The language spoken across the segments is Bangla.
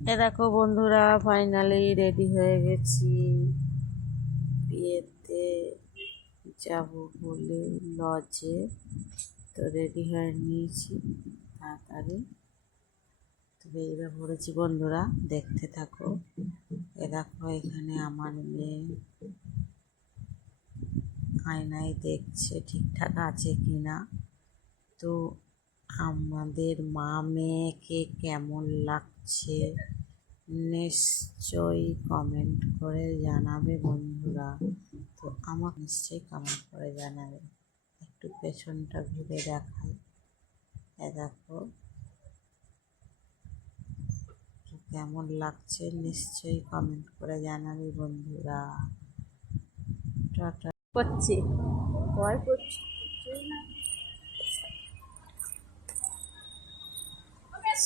এ দেখো বন্ধুরা, ফাইনালি রেডি হয়ে গেছি। বিয়েতে যাব বলে লজে তো রেডি হয়ে নিয়েছি তাড়াতাড়ি। তো বেরিয়ে পড়েছি বন্ধুরা, দেখতে থাকো। এ দেখো এখানে আমার মেয়ে আয়নায় দেখছে ঠিকঠাক আছে কিনা। তো আমাদের মা মেয়েকে কেমন লাগছে নিশ্চয়ই কমেন্ট করে জানাবে বন্ধুরা। তো আমার নিশ্চয়ই কমেন্ট করে জানাবে। একটু পেছনটা ঘুরে দেখাই। দেখো তো কেমন লাগছে নিশ্চয়ই কমেন্ট করে জানাবে বন্ধুরা। টাটা করছি, ভয় করছি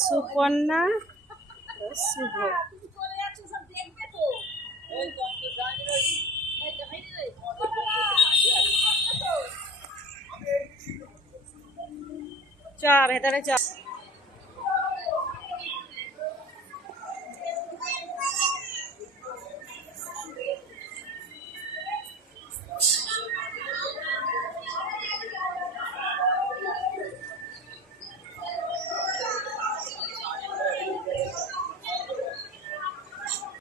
সুপর্ণা শুভ। চা ভেতরে চা।